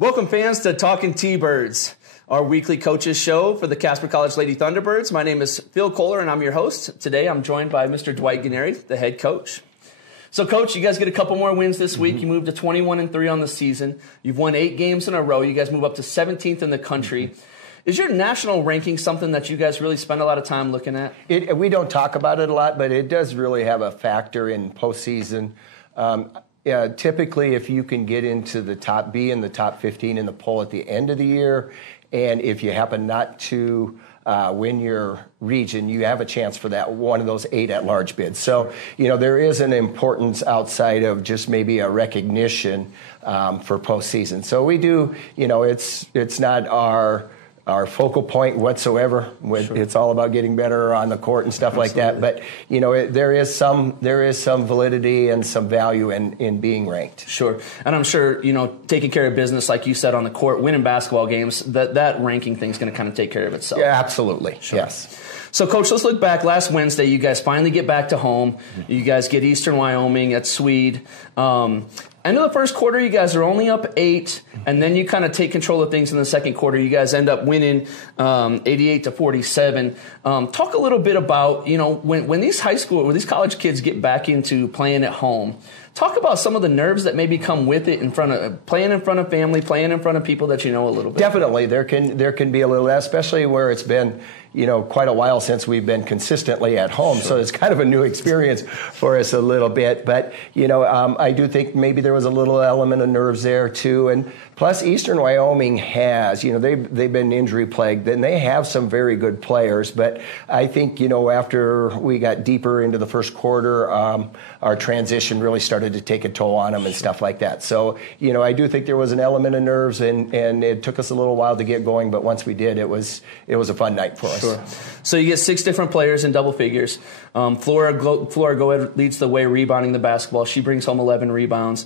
Welcome, fans, to Talking T-Birds, our weekly coaches show for the Casper College Lady Thunderbirds. My name is Phil Kohler, and I'm your host. Today, I'm joined by Mr. Dwight Gennari, the head coach. So, Coach, you guys get a couple more wins this week. You moved to 21-3 on the season. You've won 8 games in a row. You guys move up to 17th in the country. Is your national ranking something that you guys really spend a lot of time looking at? We don't talk about it a lot, but it does really have a factor in postseason. Typically, if you can get into the top, be in the top 15 in the poll at the end of the year, and if you happen not to win your region, you have a chance for that one of those 8 at-large bids. So, there is an importance outside of just maybe a recognition for postseason. So we do, it's not our focal point whatsoever. Sure. It's all about getting better on the court and stuff like that. But there is some validity and some value in being ranked. Sure, and I'm sure taking care of business, like you said, on the court, winning basketball games, that ranking thing's going to kind of take care of itself. Yeah, absolutely. Sure. Yes. So, Coach, let's look back. Last Wednesday, you guys finally get back to home. You guys get Eastern Wyoming at Swede. End of the first quarter, you guys are only up 8, and then you kind of take control of things in the second quarter. You guys end up winning 88-47. Talk a little bit about, when these college kids get back into playing at home, talk about some of the nerves that maybe come with it playing in front of family, playing in front of people that you know a little bit. Definitely. There can be a little, especially where it's been quite a while since we've been consistently at home. Sure. So it's kind of a new experience for us a little bit. But, I do think maybe there was a little element of nerves there too. And plus Eastern Wyoming has, they've been injury plagued, and they have some very good players. But I think, after we got deeper into the first quarter, our transition really started to take a toll on them and stuff like that. So, I do think there was an element of nerves, and it took us a little while to get going. But once we did, it was a fun night for us. Sure. So you get 6 different players in double figures. Flora Goed leads the way rebounding the basketball. She brings home 11 rebounds.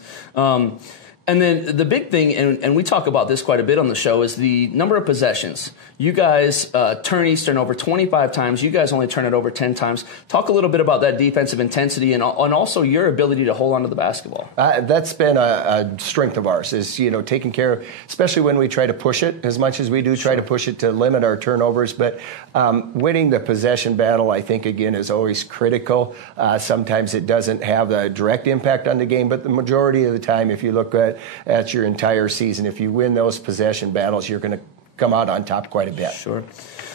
And then the big thing, and we talk about this quite a bit on the show, is the number of possessions. You guys turn Eastern over 25 times. You guys only turn it over 10 times. Talk a little bit about that defensive intensity and also your ability to hold on to the basketball. That's been a strength of ours, is, taking care of, especially when we try to push it as much as we do, try to push it to limit our turnovers. But winning the possession battle, I think, again, is always critical. Sometimes it doesn't have a direct impact on the game, but the majority of the time, if you look at your entire season, if you win those possession battles, you're going to come out on top quite a bit. Sure.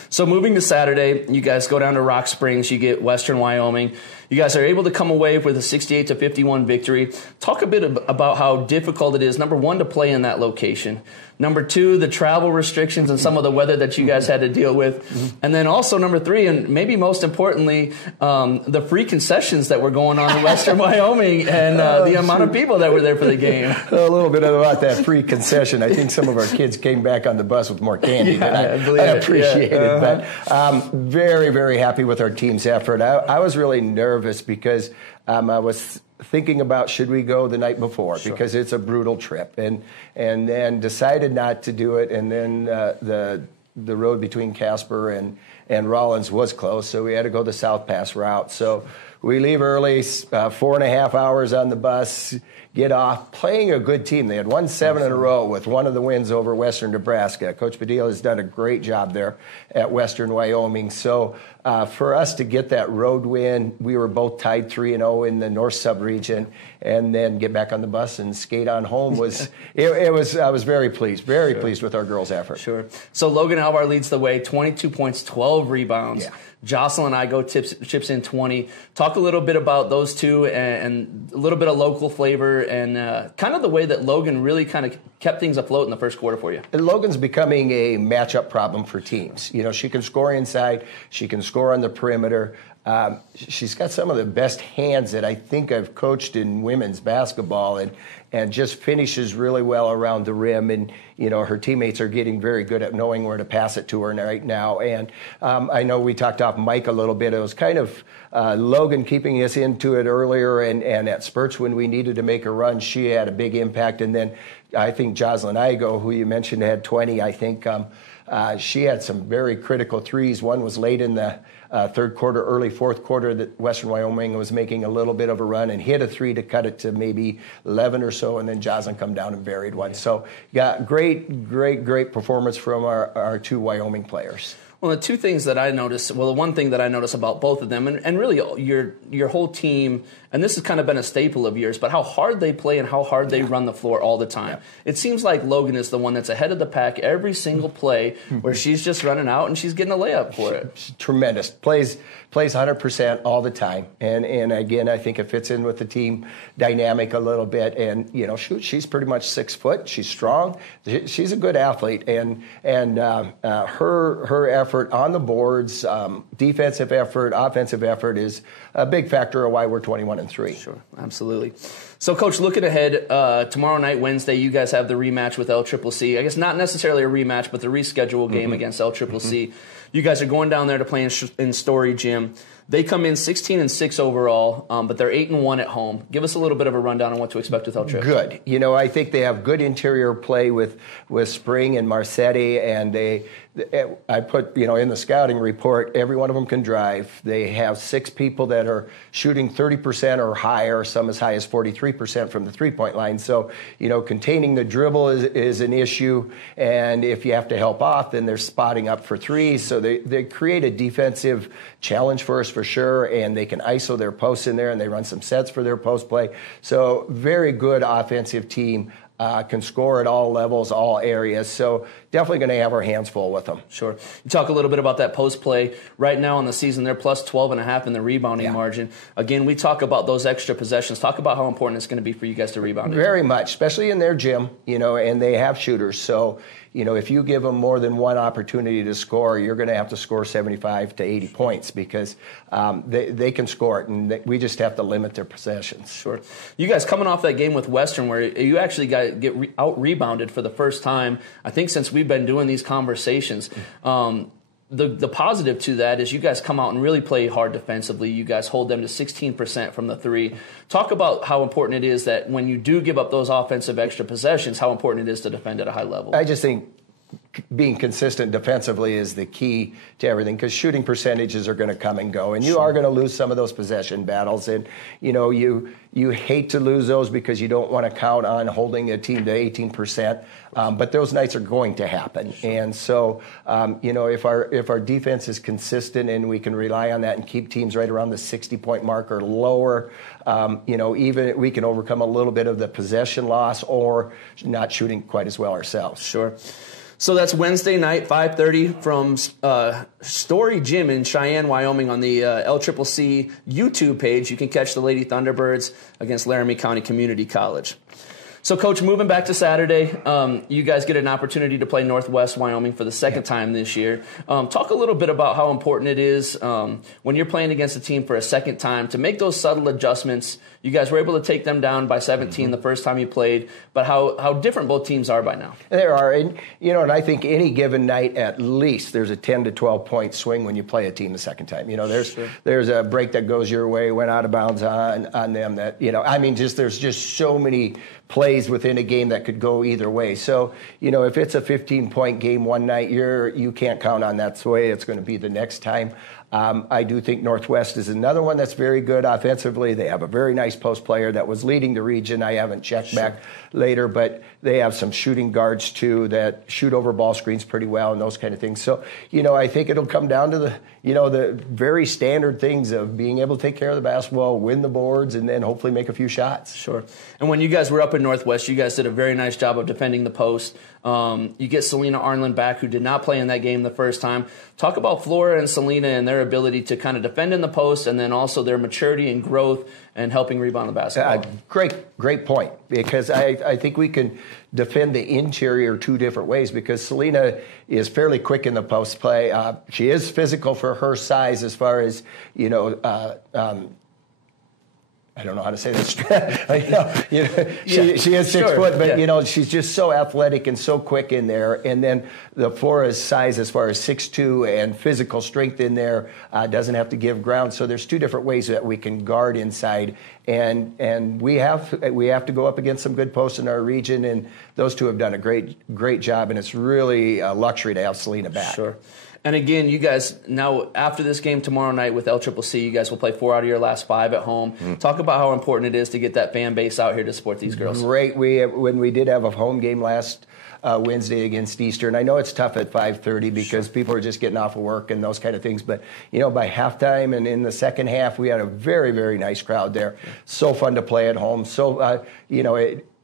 So moving to Saturday, you guys go down to Rock Springs. You get Western Wyoming. You guys are able to come away with a 68-51 victory. Talk a bit about how difficult it is, number one, to play in that location. Number 2, the travel restrictions and some of the weather that you guys had to deal with. And then also number 3, and maybe most importantly, the free concessions that were going on in Western Wyoming and the amount of people that were there for the game. A little bit about that free concession. I think some of our kids came back on the bus with more candy than I appreciated. Yeah. But very, very happy with our team's effort. I was really nervous because I was thinking about should we go the night before, because it's a brutal trip, and then decided not to do it, and then the road between Casper and Rollins was closed, so we had to go the South Pass route. So we leave early, 4.5 hours on the bus, get off, playing a good team. They had won 7 in a row with one of the wins over Western Nebraska. Coach Padilla has done a great job there at Western Wyoming. So for us to get that road win, we were both tied 3-0 in the North Sub-region, and then get back on the bus and skate on home was I was very pleased with our girls' effort. Sure. So Logan Alvar leads the way, 22 points, 12 rebounds. Yeah. Jocelyn Igo chips in 20. Talk a little bit about those two and a little bit of local flavor and kind of the way that Logan really kind of kept things afloat in the first quarter for you. And Logan's becoming a matchup problem for teams. She can score inside. She can score on the perimeter. She's got some of the best hands that I think I've coached in women's basketball, and just finishes really well around the rim. And, her teammates are getting very good at knowing where to pass it to her right now. And I know we talked off mic a little bit. It was kind of Logan keeping us into it earlier, and at spurts when we needed to make a run, she had a big impact. And then I think Jocelyn Igo, who you mentioned, had 20, I think, she had some very critical threes. One was late in the third quarter, early fourth quarter, that Western Wyoming was making a little bit of a run and hit a three to cut it to maybe 11 or so, and then Jocelyn come down and buried one. So, yeah, great performance from our two Wyoming players. Well, the two things that I noticed, well, the one thing that I noticed about both of them, and really your whole team, and this has kind of been a staple of yours, but how hard they play and how hard they run the floor all the time. Yeah. It seems like Logan is the one that's ahead of the pack every single play where she's just running out and she's getting a layup for it. She's tremendous. Plays 100% all the time. And again, I think it fits in with the team dynamic a little bit. And, she's pretty much 6 foot. She's strong. She's a good athlete. And her effort on the boards, defensive effort, offensive effort is a big factor of why we're 21-3. Sure, absolutely. So, Coach, looking ahead, tomorrow night, Wednesday, you guys have the rematch with LCCC. I guess not necessarily a rematch, but the rescheduled game against LCCC. You guys are going down there to play in Story Gym. They come in 16-6 overall, but they're 8-1 at home. Give us a little bit of a rundown on what to expect with El Trip. Good. I think they have good interior play with Spring and Marcetti, and I put, in the scouting report, every one of them can drive. They have 6 people that are shooting 30% or higher, some as high as 43% from the three-point line. So, containing the dribble is an issue, and if you have to help off, then they're spotting up for threes. So they create a defensive challenge for us for sure, and they can ISO their posts in there, and they run some sets for their post play. So very good offensive team. Can score at all levels, all areas. So definitely going to have our hands full with them. Sure. You talk a little bit about that post play. Right now in the season, they're plus 12.5 in the rebounding margin. Again, we talk about those extra possessions. Talk about how important it's going to be for you guys to rebound. Very much, especially in their gym, and they have shooters. So, if you give them more than one opportunity to score, you're going to have to score 75 to 80 points because they can score it, and we just have to limit their possessions. Sure. You guys coming off that get Western where you actually get out-rebounded for the first time, I think, since we've been doing these conversations. The positive to that is you guys come out and really play hard defensively. You guys hold them to 16% from the three. Talk about how important it is that when you do give up those offensive extra possessions, how important it is to defend at a high level. I just think being consistent defensively is the key to everything because shooting percentages are going to come and go, and you are going to lose some of those possession battles. And you hate to lose those because you don't want to count on holding a team to 18%. But those nights are going to happen, and so if our defense is consistent and we can rely on that and keep teams right around the 60-point mark or lower, even we can overcome a little bit of the possession loss or not shooting quite as well ourselves. Sure. So that's Wednesday night, 5:30 from Story Gym in Cheyenne, Wyoming on the LCCC YouTube page. You can catch the Lady Thunderbirds against Laramie County Community College. So, Coach, moving back to Saturday, you guys get an opportunity to play Northwest Wyoming for the second time this year. Talk a little bit about how important it is when you're playing against a team for a second time to make those subtle adjustments. You guys were able to take them down by 17 the first time you played, but how different both teams are by now. There are, and I think any given night at least there's a 10 to 12 point swing when you play a team the second time. There's a break that goes your way, went out of bounds on them. That there's just so many plays within a game that could go either way. So if it's a 15-point game one night, you can't count on that's the way it's going to be the next time. I do think Northwest is another one that's very good offensively. They have a very nice post player that was leading the region. I haven't checked back later, but they have some shooting guards too that shoot over ball screens pretty well and those kind of things. So, I think it'll come down to the very standard things of being able to take care of the basketball, win the boards, and then hopefully make a few shots. Sure. And when you guys were up in Northwest, you guys did a very nice job of defending the post. You get Selena Arnland back, who did not play in that game the first time. Talk about Flora and Selena and their ability to kind of defend in the post, and then also their maturity and growth and helping rebound the basketball. Great point, because I think we can defend the interior two different ways because Selena is fairly quick in the post play. She is physical for her size as far as, I don't know how to say this. She is 6 foot, but she's just so athletic and so quick in there. And then the Flora's size, as far as 6'2", and physical strength in there, doesn't have to give ground. So there's two different ways that we can guard inside, and we have to go up against some good posts in our region, and those two have done a great job. And it's really a luxury to have Selena back. Sure. And again, you guys, now after this game tomorrow night with LCCC, you guys will play 4 out of your last 5 at home. Talk about how important it is to get that fan base out here to support these girls. Great. When we did have a home game last Wednesday against Eastern, I know it's tough at 5:30 because people are just getting off of work and those kind of things. But, by halftime and in the second half, we had a very, very nice crowd there. So fun to play at home. So,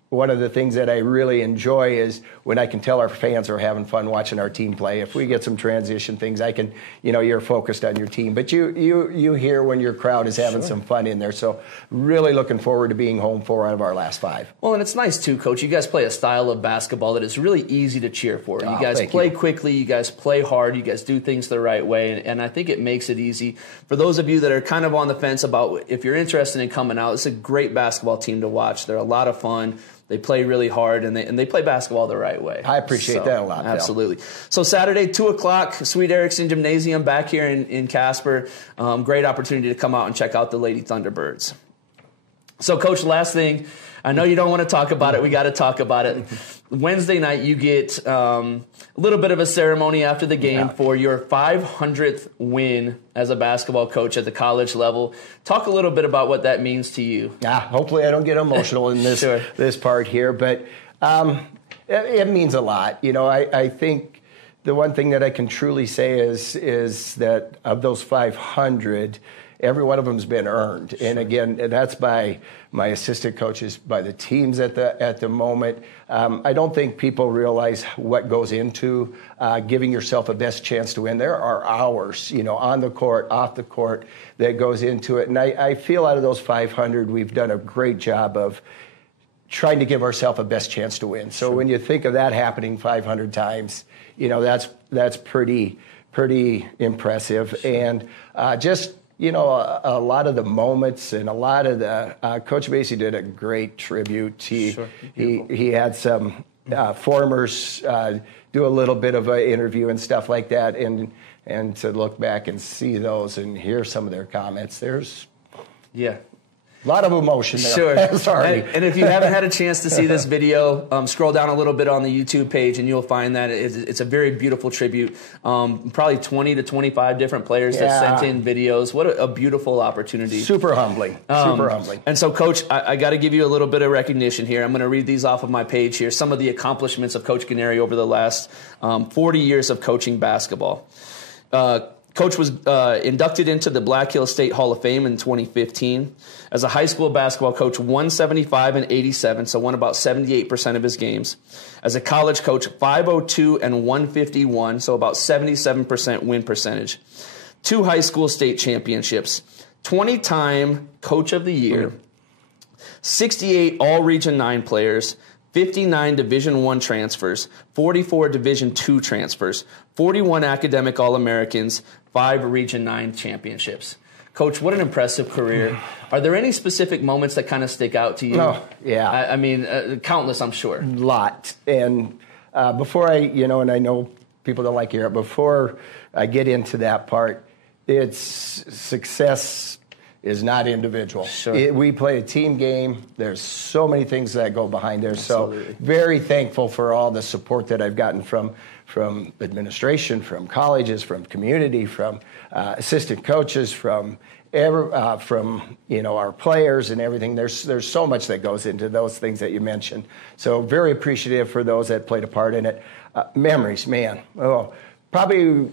one of the things that I really enjoy is when I can tell our fans are having fun watching our team play. If we get some transition things, I can, you're focused on your team. But you hear when your crowd is having some fun in there. So really looking forward to being home 4 out of our last 5. Well, and it's nice too, Coach. You guys play a style of basketball that is really easy to cheer for. You guys play quickly. You guys play hard. You guys do things the right way. And I think it makes it easy. For those of you that are kind of on the fence about if you're interested in coming out, it's a great basketball team to watch. They're a lot of fun. They play really hard, and they play basketball the right way. I appreciate that a lot, Phil. Absolutely. So Saturday, 2 o'clock, Sweet Erickson Gymnasium back here in Casper. Great opportunity to come out and check out the Lady Thunderbirds. So, Coach, last thing. I know you don't want to talk about it. We got to talk about it. Wednesday night, you get a little bit of a ceremony after the game for your 500th win as a basketball coach at the college level. Talk a little bit about what that means to you. Hopefully I don't get emotional in this this part here, but it means a lot. I think the one thing that I can truly say is that of those 500, every one of them's been earned. And again, that's by my assistant coaches, by the teams at the moment. I don't think people realize what goes into giving yourself a best chance to win. There are hours, on the court, off the court, that goes into it. And I feel out of those 500, we've done a great job of trying to give ourselves a best chance to win. So when you think of that happening 500 times, that's pretty impressive. And just a lot of the moments and a lot of the Coach Macy did a great tribute. He had some formers do a little bit of an interview and stuff like that, and to look back and see those and hear some of their comments, there's a lot of emotion there. Sure. Sorry. And if you haven't had a chance to see this video, scroll down a little bit on the YouTube page, and you'll find that it's a very beautiful tribute. Probably 20 to 25 different players that sent in videos. What a beautiful opportunity. Super humbling. Super humbling. And so, Coach, I got to give you a little bit of recognition here. I'm going to read these off of my page here. Some of the accomplishments of Coach Gennari over the last 40 years of coaching basketball. Coach was inducted into the Black Hills State Hall of Fame in 2015. As a high school basketball coach, 175 and 87, so won about 78% of his games. As a college coach, 502 and 151, so about 77% win percentage. 2 high school state championships, 20-time Coach of the Year, 68 All-Region 9 players, 59 Division I transfers, 44 Division II transfers, 41 academic All-Americans, 5 Region 9 championships. Coach, what an impressive career. Are there any specific moments that kind of stick out to you? Oh, yeah. I mean, countless, I'm sure. A lot. And before and I know people don't like to hear it, before I get into that part, it's success is not individual. Sure. We play a team game. There's so many things that go behind there. Absolutely. So very thankful for all the support that I've gotten from administration, from colleges, from community, from assistant coaches, from our players and everything. There's so much that goes into those things that you mentioned. So very appreciative for those that played a part in it. Memories, man. Probably,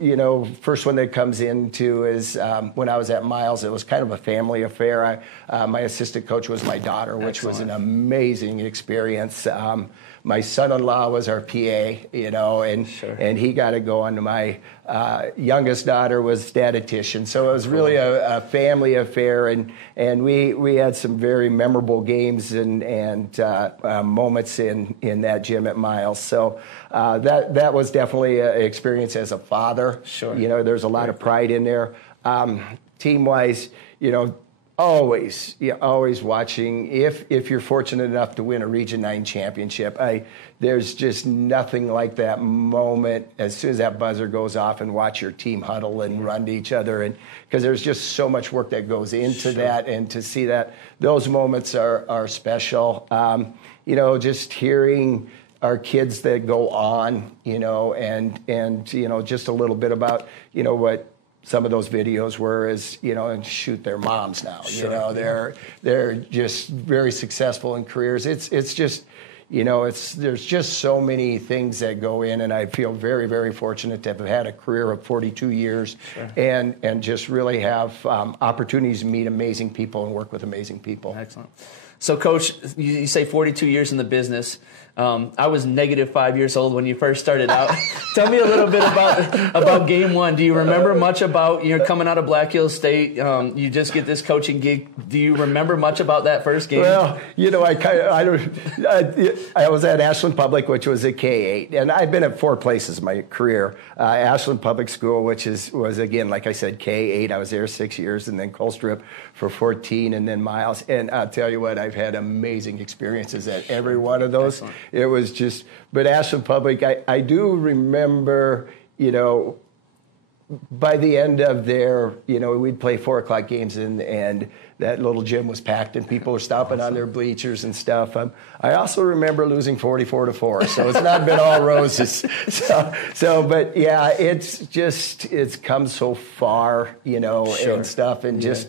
first one that comes into is when I was at Miles. It was kind of a family affair. My assistant coach was my daughter, which was an amazing experience. My son-in-law was our PA, and he got to go on. My youngest daughter was statistician. So it was really a family affair, and we had some very memorable games and moments in that gym at Miles. So that was definitely an experience as a father. Sure. There's a lot of pride in there. Team-wise, Always, yeah, always watching. If you're fortunate enough to win a Region 9 championship, there's just nothing like that moment as soon as that buzzer goes off and watch your team huddle and run to each other, and because there's just so much work that goes into that, and to see that, those moments are special. Just hearing our kids that go on, and just a little bit about what some of those videos were is, and shoot, their moms now. Sure. They're just very successful in careers. It's just, there's just so many things that go in, and I feel very, very fortunate to have had a career of 42 years. Sure. and just really have opportunities to meet amazing people and work with amazing people. Excellent. So, Coach, you say 42 years in the business. I was negative 5 years old when you first started out. Tell me a little bit about game one. Do you remember much about coming out of Black Hills State? You just get this coaching gig. Do you remember much about that first game? Well, I was at Ashland Public, which was a K-8, and I've been at 4 places in my career. Ashland Public School, which was again, like I said, K-8. I was there 6 years, and then Colstrip for 14, and then Miles. And I'll tell you what, I've had amazing experiences at every one of those. Excellent. It was just, but Ashland Public, I do remember, by the end of their, we'd play 4 o'clock games, and that little gym was packed, and people were stomping on their bleachers and stuff. I also remember losing 44-4, so it's not been all roses. But yeah, it's come so far, Sure. and stuff, and just,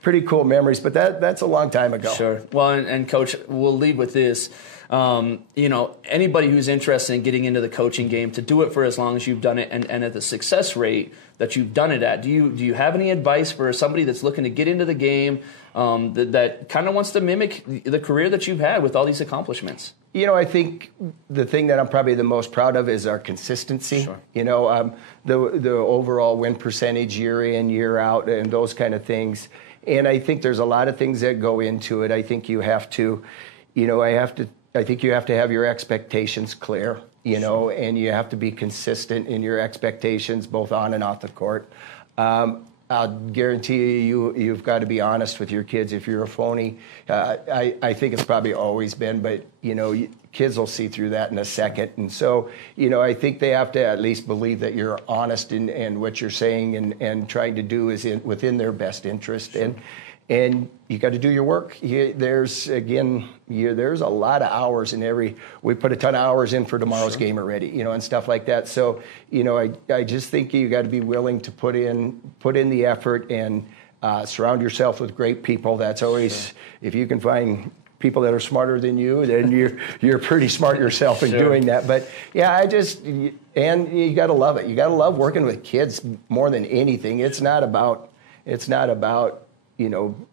pretty cool memories. But that's a long time ago. Sure. Well, and Coach, we'll leave with this. Anybody who's interested in getting into the coaching game, to do it for as long as you've done it, and at the success rate that you've done it at, do you have any advice for somebody that's looking to get into the game, that kind of wants to mimic the career that you've had with all these accomplishments? I think the thing that I'm probably the most proud of is our consistency. Sure. The overall win percentage year in, year out, and those kind of things. And I think there's a lot of things that go into it. I think you have to, I think you have to have your expectations clear, Sure. and you have to be consistent in your expectations, both on and off the court. I'll guarantee you've got to be honest with your kids. If you're a phony, I think it's probably always been, but kids will see through that in a second. And so, I think they have to at least believe that you're honest in what you're saying and trying to do is within their best interest. Sure. And you got to do your work. There's a lot of hours in we put a ton of hours in for tomorrow's Sure. game already, and stuff like that. So, I just think you got to be willing to put in the effort and surround yourself with great people. That's always, Sure. If you can find people that are smarter than you, then you're pretty smart yourself in Sure. doing that. But yeah, and you got to love it. You got to love working with kids more than anything. It's not about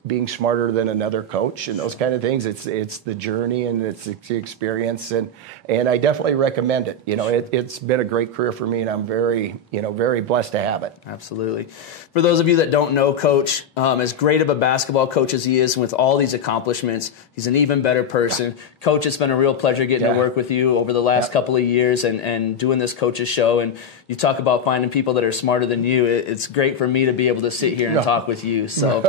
being smarter than another coach and those kind of things. It's the journey and it's the experience, and I definitely recommend it. It's been a great career for me, and I'm very, very blessed to have it. Absolutely. For those of you that don't know Coach, as great of a basketball coach as he is, and with all these accomplishments, he's an even better person. Coach, it's been a real pleasure getting to work with you over the last couple of years and doing this Coach's Show. And you talk about finding people that are smarter than you. It's great for me to be able to sit here and talk with you. So,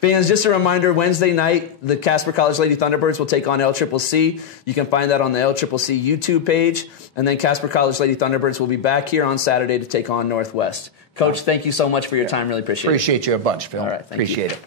fans, just a reminder, Wednesday night, the Casper College Lady Thunderbirds will take on LCCC. You can find that on the LCCC YouTube page. And then Casper College Lady Thunderbirds will be back here on Saturday to take on Northwest. Coach, thank you so much for your time. Really appreciate it. Appreciate you a bunch, Phil. All right, thank you. Appreciate it.